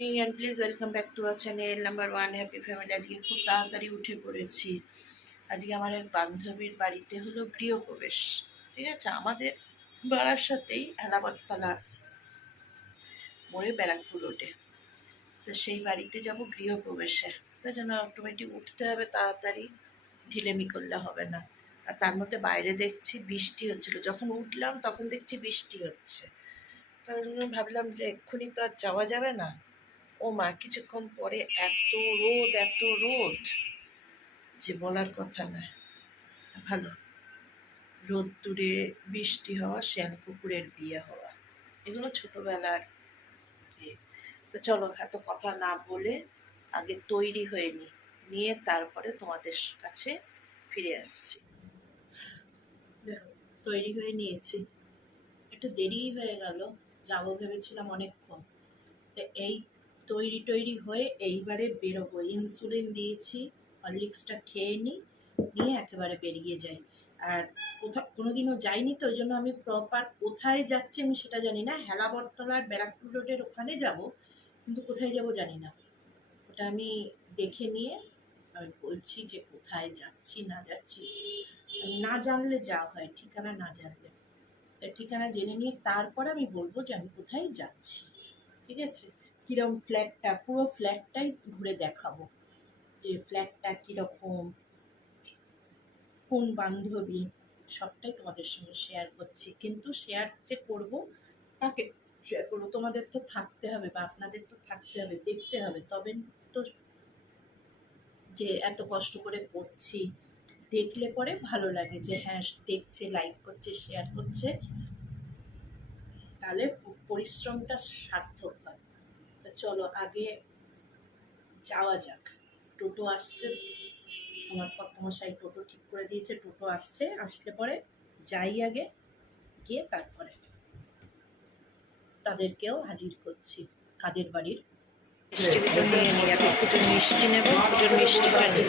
And please welcome back to our channel number 1 happy family। আজকে খুব তাড়াতাড়ি উঠে পড়েছি। আজকে আমার এক বান্ধবীর বাড়িতে হলো গৃহপ্রবেশ। ঠিক আছে, আমাদের বাড়ার সাথেই এলাবতলা মোড়ে ব্যারাকপুর রোডে। তো সেই বাড়িতে যাব গৃহপ্রবেশে, তার জন্য অটোমেটিক উঠতে হবে তাড়াতাড়ি, ঢিলেমি করলে হবে না। আর তার মধ্যে বাইরে দেখছি বৃষ্টি হচ্ছিল, যখন উঠলাম তখন দেখছি বৃষ্টি হচ্ছে। তার জন্য ভাবলাম যে এক্ষুনি তো আর যাওয়া যাবে না। ও মা, কিছুক্ষণ পরে এত রোদ যে বলার কথা না। ভালো রোদ দূরে, বৃষ্টি হওয়া, শ্যাল কুকুরের বিয়ে হওয়া, এগুলো ছোটবেলার। তো চলো এত কথা না বলে আগে তৈরি হয়ে নিয়ে তারপরে তোমাদের কাছে ফিরে আসছি। দেখো তৈরি হয়ে নিয়েছি, একটু দেরি হয়ে গেল, যাবো ভেবেছিলাম অনেকক্ষণ। তো এই তৈরি হয়ে এইবারে বেরোবো। ইনসুলিন দিয়েছি, হরলিক্সটা খেয়ে নিয়ে একেবারে বেরিয়ে যাই। আর কোনোদিনও যাইনি, তো ওই জন্য আমি প্রপার কোথায় যাচ্ছি আমি সেটা জানি না। হেলাবরতলার ব্যারাকপুর রোডের ওখানে যাব, কিন্তু কোথায় যাব জানি না। ওটা আমি দেখে নিয়ে আমি বলছি যে কোথায় যাচ্ছি না যাচ্ছি। না জানলে যা হয়, ঠিকানা না জানলে। ঠিকানা জেনে নিয়ে তারপরে আমি বলবো যে আমি কোথায় যাচ্ছি। ঠিক আছে, কীরকম ফ্ল্যাটটা, পুরো ফ্ল্যাটটাই ঘুরে দেখাবো, যে ফ্ল্যাটটা কীরকম, কোন বান্ধবী, সবটাই তোমাদের সঙ্গে শেয়ার করছি। কিন্তু শেয়ার যে করবো, তাকে শেয়ার করবো, তোমাদের তো থাকতে হবে বা আপনাদের তো থাকতে হবে, দেখতে হবে, তবে তো যে এত কষ্ট করে করছি, দেখলে পরে ভালো লাগে যে হ্যাঁ দেখছে, লাইক করছে, শেয়ার করছে, তাহলে পরিশ্রমটা সার্থক হয়। তো চলো আগে যাওয়া যাক। টোটো আসছে, আমার কর্তামশাই টোটো ঠিক করে দিয়েছে, টোটো আসছে, আসলে পরে যাই আগে, গিয়ে তারপরে তাদেরকেও হাজির করছি। কাদের বাড়ির মিষ্টি নিয়ে নিই, এখন পুজোর মিষ্টি নেব, পুজোর মিষ্টিটা নিই।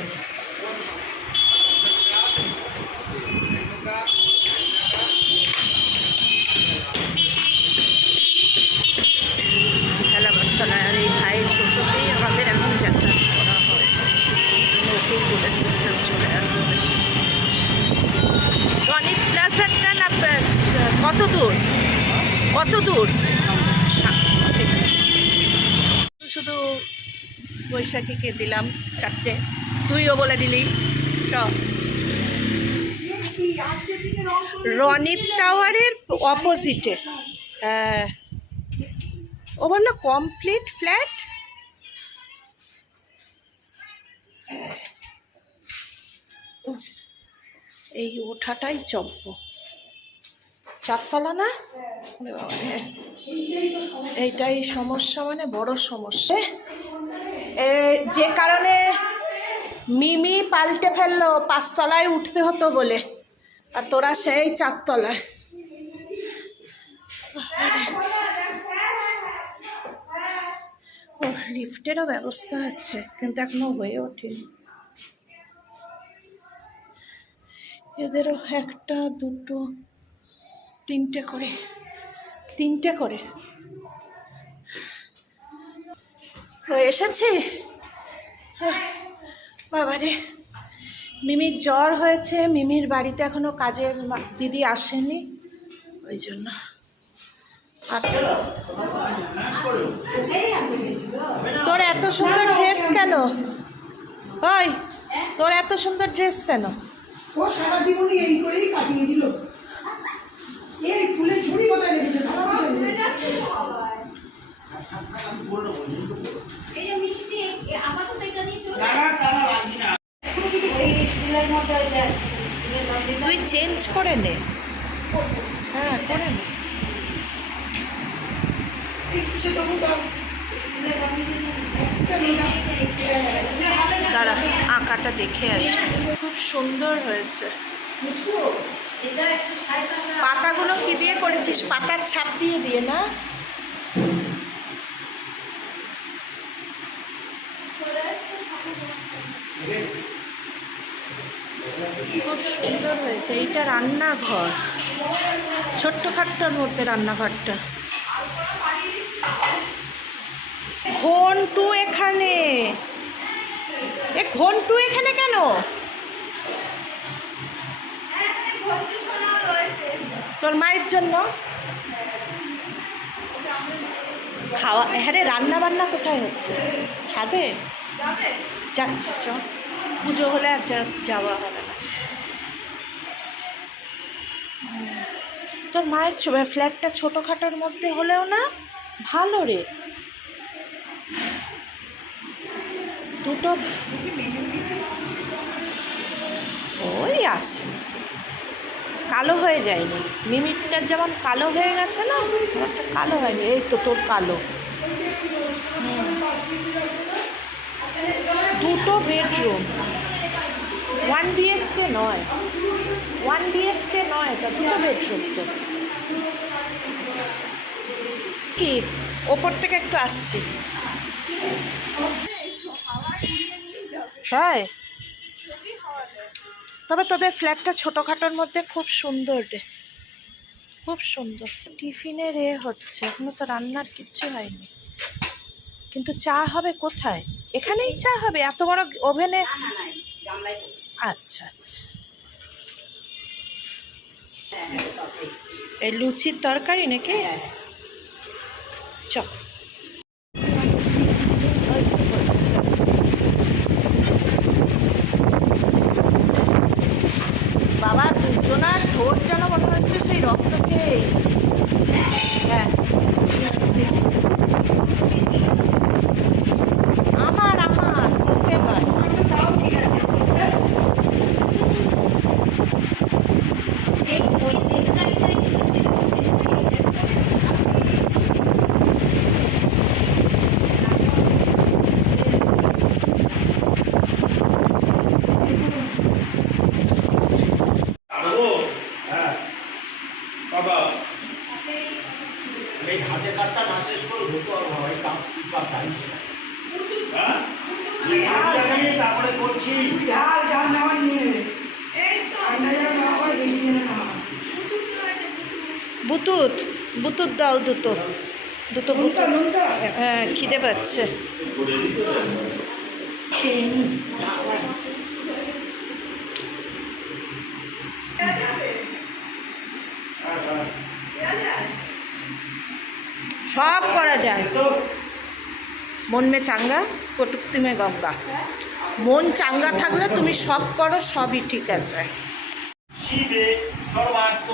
হেলাবরতলার এই ভাইয়ের টোটোতেই আমাদের এখন যাতায়াত করা হয়। ওকেই বলে দিয়েছিলাম চলে আসবে। অনেক প্লাজারটা না কত দূর? শুধু বৈশাখীকে দিলাম 4টে, তুইও বলে দিলি সব। রনিত টাওয়ারের অপোজিটে। হ্যাঁ, ও বললো কমপ্লিট ফ্ল্যাট। এই ওঠাটাই চব্য, 4তলা না? এইটাই সমস্যা, মানে বড় সমস্যা। যে কারণে মিমি পাল্টে ফেললো, 5তলায় উঠতে হতো বলে, আর তোরা সেই 4তলায়। লিফটেরও ব্যবস্থা আছে, কিন্তু এখনো হয়ে ওঠেনি। এদেরও 1, 2, 3টে করে এসেছি। বাবারে, মিমির জ্বর হয়েছে, মিমির বাড়িতে এখনো কাজের দিদি আসেনি, ওই জন্য। তোর এত সুন্দর ড্রেস কেন? ওই তোর এত সুন্দর ড্রেস কেন? ও সারা জীবনই এই করেই কাটিয়ে দিল। এই ফুলের ঝুড়ি কোথায় রেখেছে? এই যে মিষ্টি আপাতত এটা দিয়ে চলে না। সেই স্টিলের মধ্যে দেয়। তুই চেঞ্জ করে নে। হ্যাঁ করে নে। দাঁড়া, আঁকাটা দেখে আসি। খুব সুন্দর হয়েছে। পাতাগুলো কি দিয়ে করেছিস? পাতার ছাপ দিয়ে না? খুব সুন্দর হয়েছে। এইটা রান্নাঘর, ছোট্ট খাট্টার মধ্যে রান্নাঘরটা। ঘন্টু এখানে, এ ঘন্টু এখানে কেন? তোর মায়ের জন্য খাওয়া। হ্যাঁ রে, রান্না বান্না কোথায় হচ্ছে? ছাদে যাচ্ছি, চ। পুজো হলে আর যাওয়া হবে না। তোর মায়ের ফ্ল্যাটটা ছোটোখাটোর মধ্যে হলেও না ভালো রে। দুটো ওই আছে, কালো হয়ে যায়নি। মিমিটটা যেমন কালো হয়ে গেছে না, তোমারটা কালো হয়নি। এই তো তোর কালো। দুটো বেডরুম, 1 BHK নয়, 1 BHK নয়, এটা দুটো বেডরুম। তো কি ওপর থেকে একটু আসছি, তাই? তবে তোদের ফ্ল্যাটটা ছোটোখাটোর মধ্যে খুব সুন্দর রে, খুব সুন্দর। টিফিনের হচ্ছে, এখনো তো রান্নার কিচ্ছু হয়নি। কিন্তু চা হবে কোথায়? এখানেই চা হবে এত বড় ওভেনে? আচ্ছা আচ্ছা, এই লুচির তরকারি নাকি? চ। বাবা, দুজনার ঠোঁট যেন মনে হচ্ছে সেই রক্ত খেয়েছি। হ্যাঁ, আমার ওকে পারে। তাও ঠিক আছে। এই হাতে কাজটা না শেষ করে ধরতে পারবো না, এই কাজ তারপরে করছি। ঝাল ঝাল নেওয়া নিয়ে নেবে, ঠান্ডা যেন না হয়, বেশি যেন না হয়। বুতুত বুতুত দাও, দুটো দুটো বুতুত। নুনটা হ্যাঁ, খিদে পাচ্ছে। খেয়ে নি। সব করা যায়, মন মে চাঙ্গা কটুক্তি মে গঙ্গা। মন চাঙ্গা থাকলে তুমি সব করো, সবই ঠিক আছে। শিবে সর্বার্থ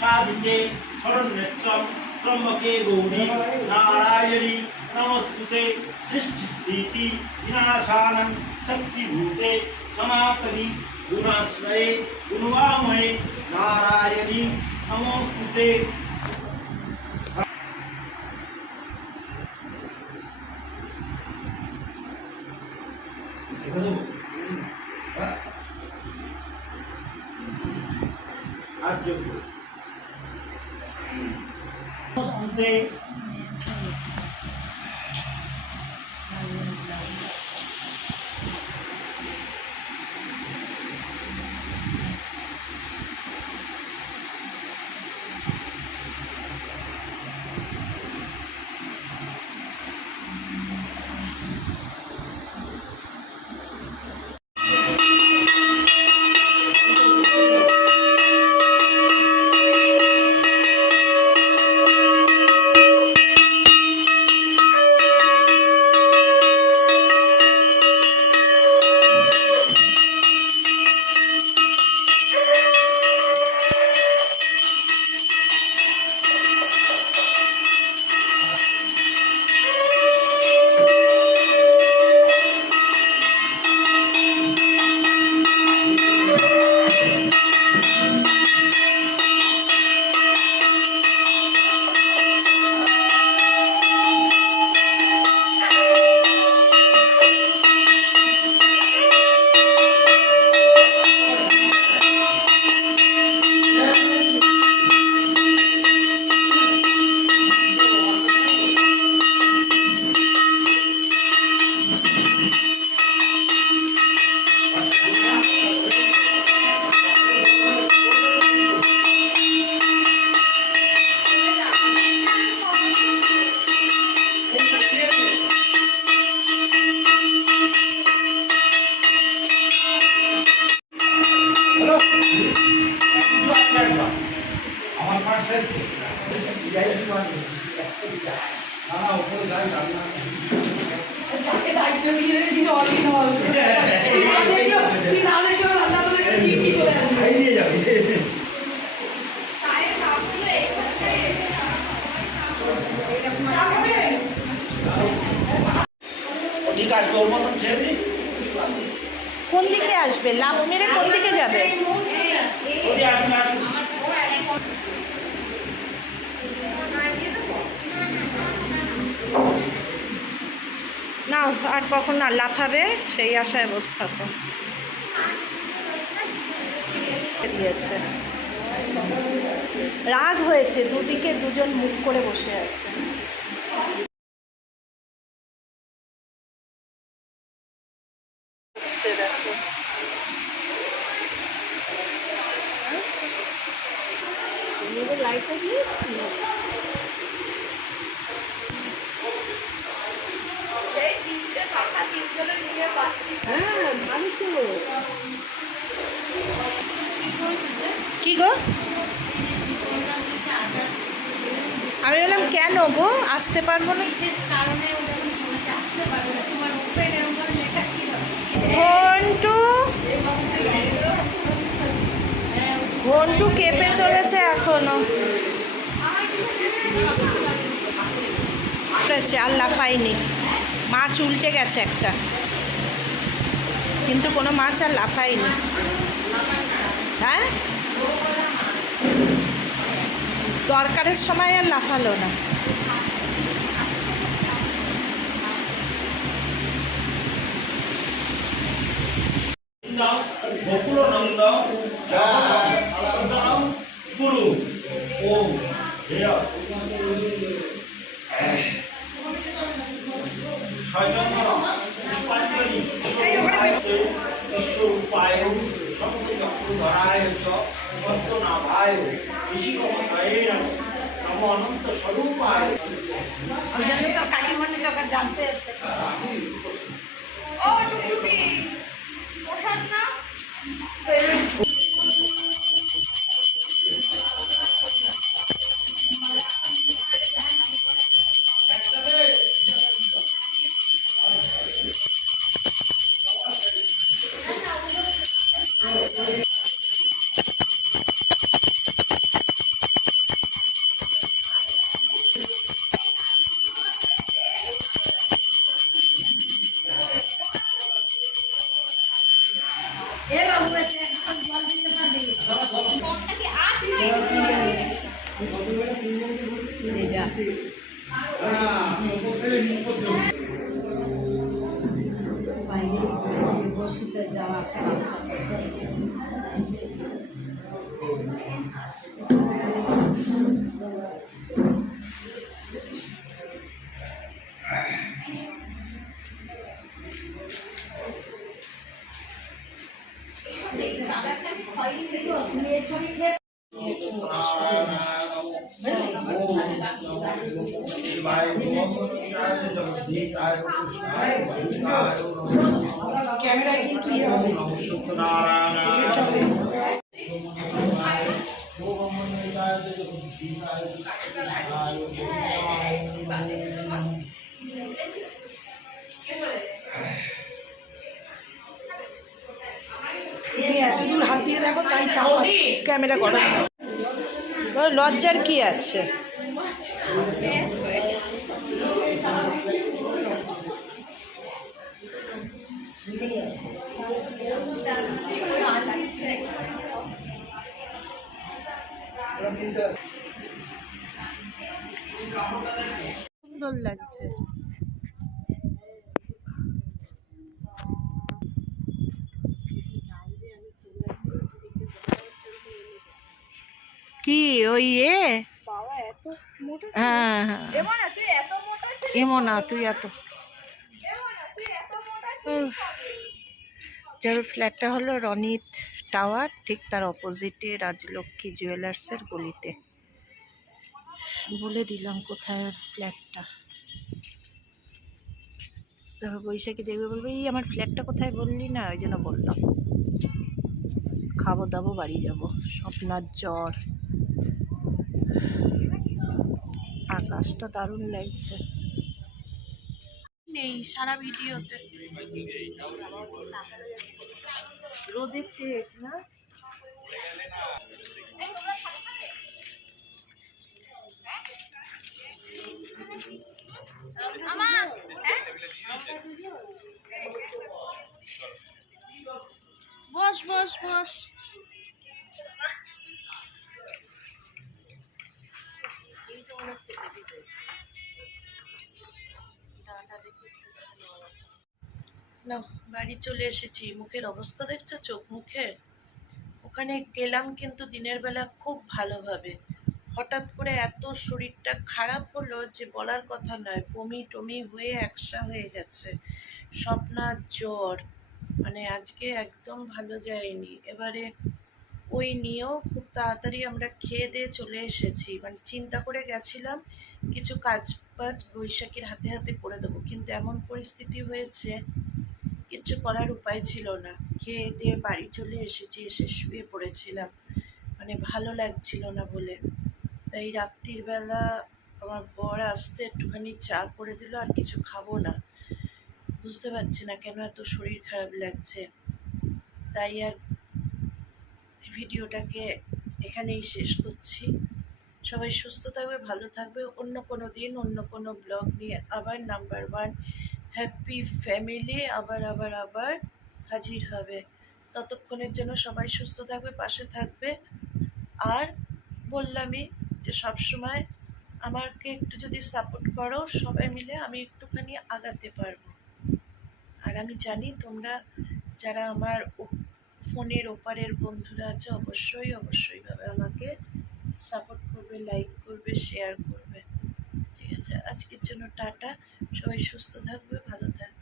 সাধিতে শরণ্যেচ্ছম ত্রম্বকে গৌরী নারায়ণী নমস্তুতে সৃষ্টি স্থিতি বিনাশানং শক্তিভূতে সনাতনী গুণাশ্রয়ে গুণবাময়ে নারায়ণী নমস্তুতে। আর যোগ্য নমস্তুতে। একটা বিয়ে রেখেছিল অরিজিনাল তুই না দেখলেও রান্না করে কি চলে আসবে খাই দিয়ে যাবে চায়ের কাপগুলো এখানে ও ঠিক আসবে ওর মতন ছেড়ে দিই কোন দিকে আসবে? লাফ মেরে কোন দিকে যাবে? ওদি আসুন আসুন না আর কখন না লাফাবে সেই আশায় বসে থাকো। দিয়েছে রাগ হয়েছে, দুদিকে দুজন মুখ করে বসে আছে। দেখো লাইটটা দিয়েছি। হ্যাঁ ভালো তো। কি গো? আমি বললাম কেন গো আসতে পারবো না? বিশেষ কারণে আসতে পারবে না, তোমার ওপেন এরকম করে লেখা কি হবে? ঘন্টু কেঁপে চলেছে এখনো। আর লাফাইনি, মাছ উল্টে গেছে একটা, কিন্তু কোনো মাছ আর লাফাইনি। হ্যাঁ দরকারের সময় আর লাফালো না। গোকুল নন্দ জগন্নাথ গুরু ওম সচন্দ্র পুষ্পাঞ্জলি বিশ্বরূপায় চক্রধরায় পদ্মনাভায় ঋষিকমতায় নমো অনন্ত স্বরূপায়। কাকিমণি তোকে জানতে এসছে ও টুকুদি প্রসাদ না এ বাবু এসে এখন জল দিতে পারবে কমটা কি 8 বসিতে যাওয়া ক্যামেরায় কিন্তু ইয়ে হবে এটা হবে। তুমি এত দূর হাত দিয়ে দেখো তাই তাপ আসছে। ক্যামেরা করো, লজ্জার কি আছে? সুন্দর লাগছে। কি ওই হ্যাঁ হ্যাঁ এমন না তুই এত যার ফ্ল্যাটটা হলো রনিত টাওয়ার, ঠিক তার অপোজিটে রাজলক্ষ্মী জুয়েলার্সের গলিতে। বলে দিলাম কোথায় ওর ফ্ল্যাটটা। তারপর বৈশাখী দেখবে বলবে এই আমার ফ্ল্যাটটা কোথায় বললি না, ওই জন্য বললাম। খাবো দাবো বাড়ি যাব, স্বপ্নার জ্বর। আকাশটা দারুণ লাগছে। নেই সারা ভিডিওতে। রোদের তেজ না, বস বস বস। না, বাড়ি চলে এসেছি। মুখের অবস্থা দেখছো, চোখ মুখের। ওখানে গেলাম কিন্তু দিনের বেলা খুব ভালোভাবে, হঠাৎ করে এত শরীরটা খারাপ হলো যে বলার কথা নয়। বমি টমি হয়ে একসা হয়ে গেছে, স্বপ্নার জ্বর, মানে আজকে একদম ভালো যায়নি। এবারে ওই নিয়েও খুব তাড়াতাড়ি আমরা খেয়ে দিয়ে চলে এসেছি। মানে চিন্তা করে গেছিলাম কিছু কাজ বাজ বৈশাখীর হাতে হাতে করে দেবো, কিন্তু এমন পরিস্থিতি হয়েছে কিছু করার উপায় ছিল না। খেয়ে দিয়ে বাড়ি চলে এসেছি, এসে শুয়ে পড়েছিলাম, মানে ভালো লাগছিল না বলে। তাই রাত্রির বেলা আমার বর আসতে একটুখানি চা করে দিল, আর কিছু খাবো না। বুঝতে পারছি না কেন এত শরীর খারাপ লাগছে। তাই আর ভিডিওটাকে এখানেই শেষ করছি। সবাই সুস্থ থাকবে, ভালো থাকবে। অন্য কোনো দিন অন্য কোনো ব্লগ নিয়ে আবার নাম্বার ওয়ান হ্যাপি ফ্যামিলি আবার আবার আবার হাজির হবে। ততক্ষণের জন্য সবাই সুস্থ থাকবে, পাশে থাকবে। আর বললামই যে সবসময় আমাকে একটু যদি সাপোর্ট করো সবাই মিলে, আমি একটুখানি আগাতে পারবো। আর আমি জানি তোমরা যারা আমার ফোনের ওপারের বন্ধুরা আছে অবশ্যই অবশ্যইভাবে আমাকে সাপোর্ট করবে, লাইক করবে, শেয়ার করবে। ঠিক আছে, আজকের জন্য টাটা। সবাই সুস্থ থাকবে, ভালো থাকবে।